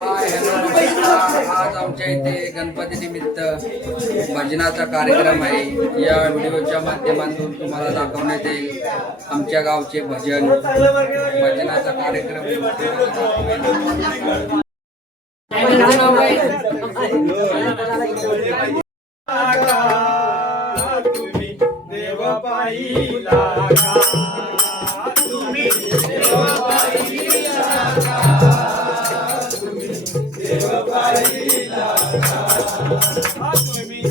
आज आमच्या इथे गणपती निमित्त भजनाचा कार्यक्रम आहे. या व्हिडिओच्या माध्यमातून तुम्हाला दाखवण्यात येईल आमच्या गावचे भजन. भजनाचा कार्यक्रम देव पाहिला का तुम्ही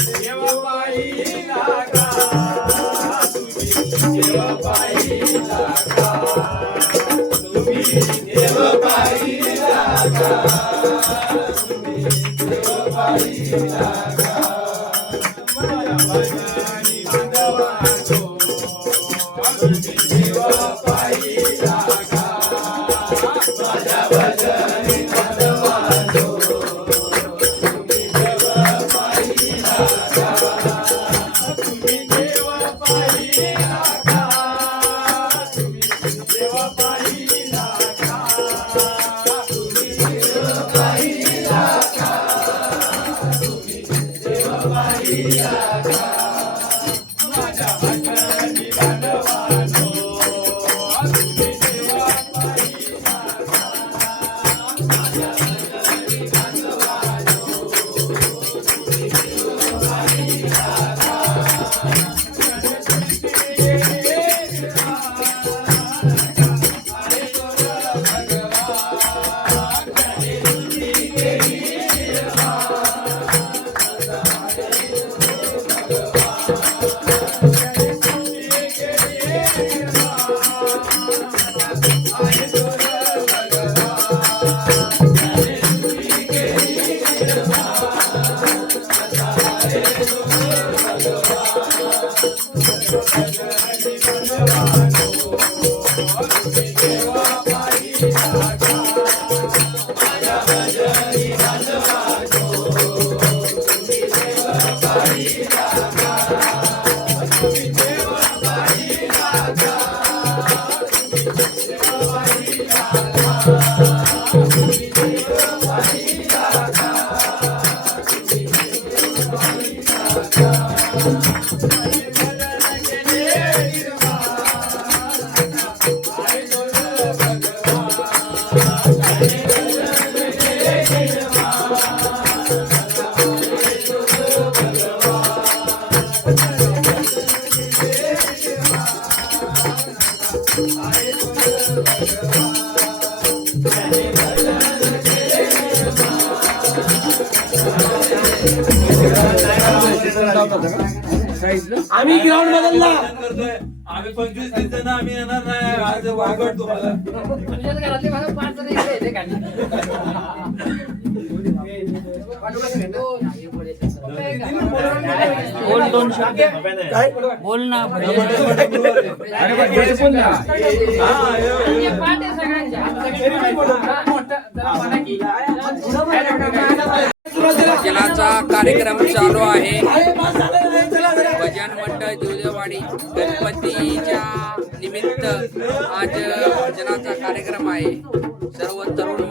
आम्ही ग्राउंड बदलला आम्ही पंचवीस दिवसानं आम्ही येणार नाही आज वागड तुम्हाला बोल दोन बोल ना भजनाचा कार्यक्रम चालू आहे. भजन मंडळ दुधेवाडी गणपतीच्या निमित्त आज भजनाचा कार्यक्रम आहे. सर्व तरुण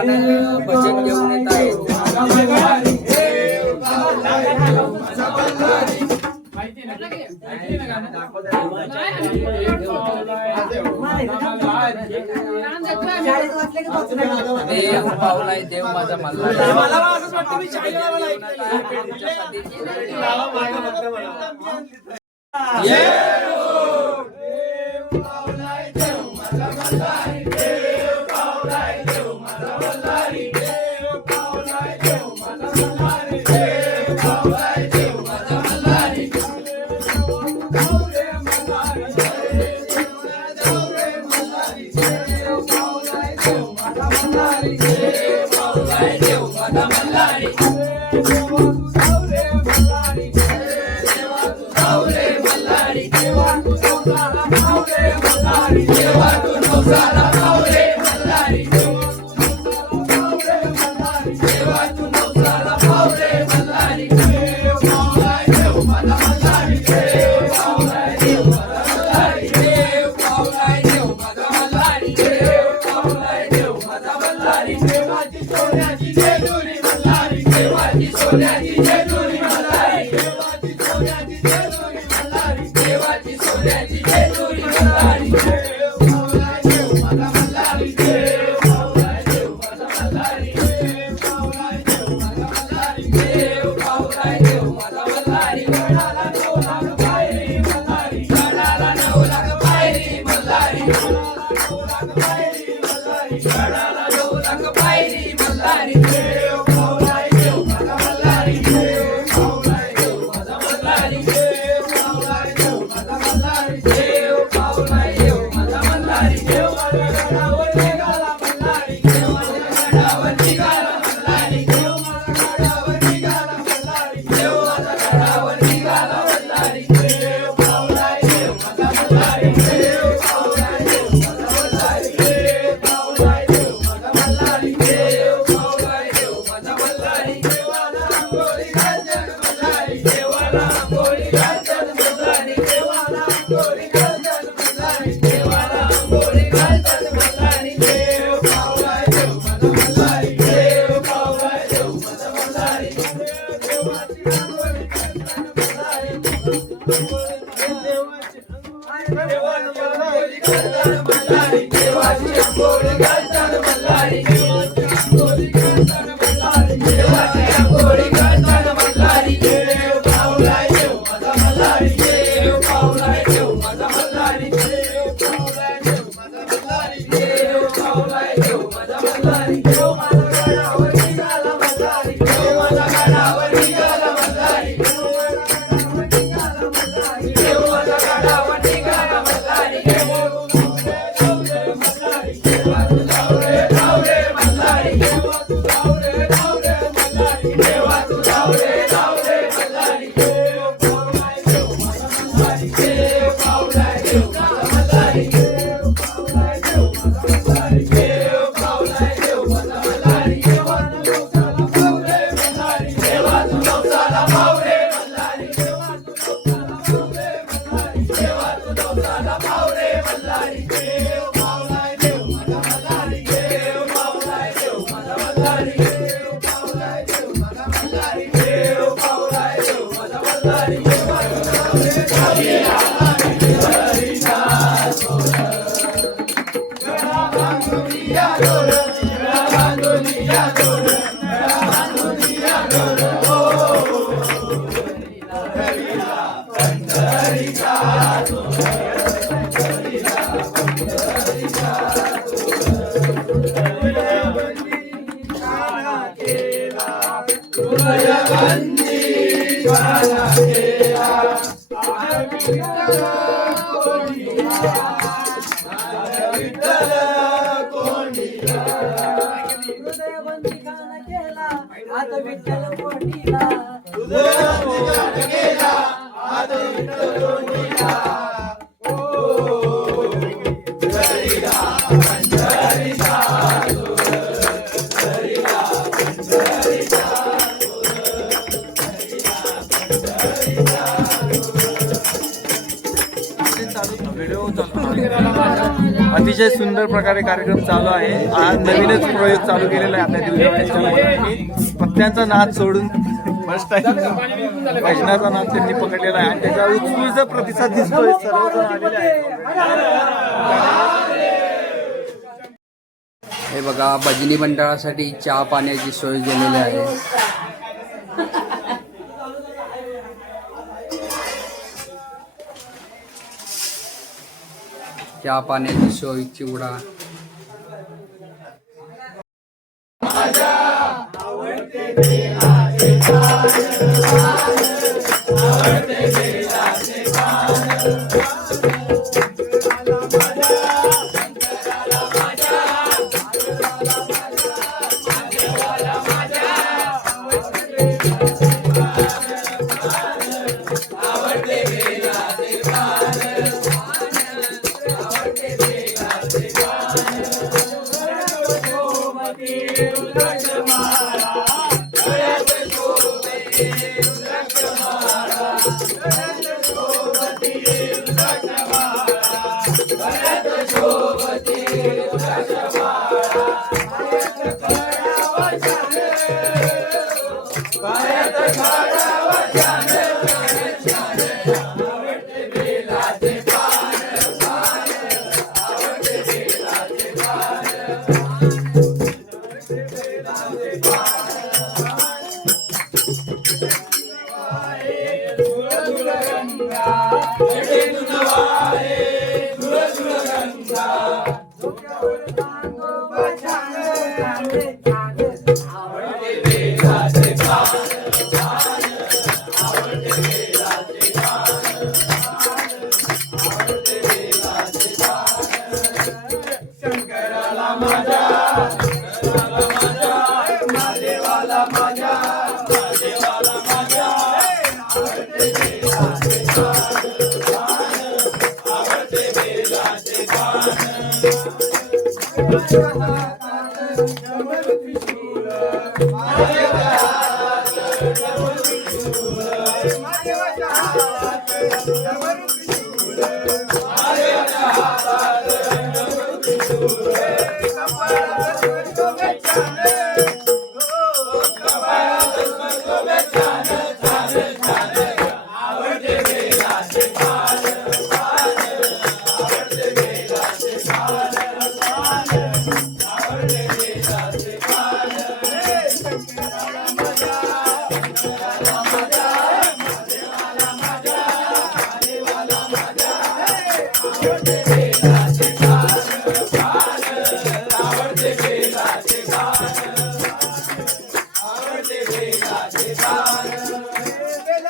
पुढचं भजन घेऊन येत देव पावलाय देव माझा मल्हार Yeah. a Colorado. अतिशय सुंदर प्रकारे कार्यक्रम चालू आहे. आज नवीनच प्रयोग चालू केलेला आहे आपल्या दिवसाच्या पत्त्यांचा नाद सोडून. फर्स्ट टाइम भजनाचा नाद त्यांनी पकडलेला आहे. आणि त्याचा उत्स्फूर्त प्रतिसाद दिसतोय. सर्वजण आलेले आहेत हे बघा भजनी मंडळासाठी चहा पाण्याची सोय झालेली आहे. चहा पाण्याची सोय चिवडा.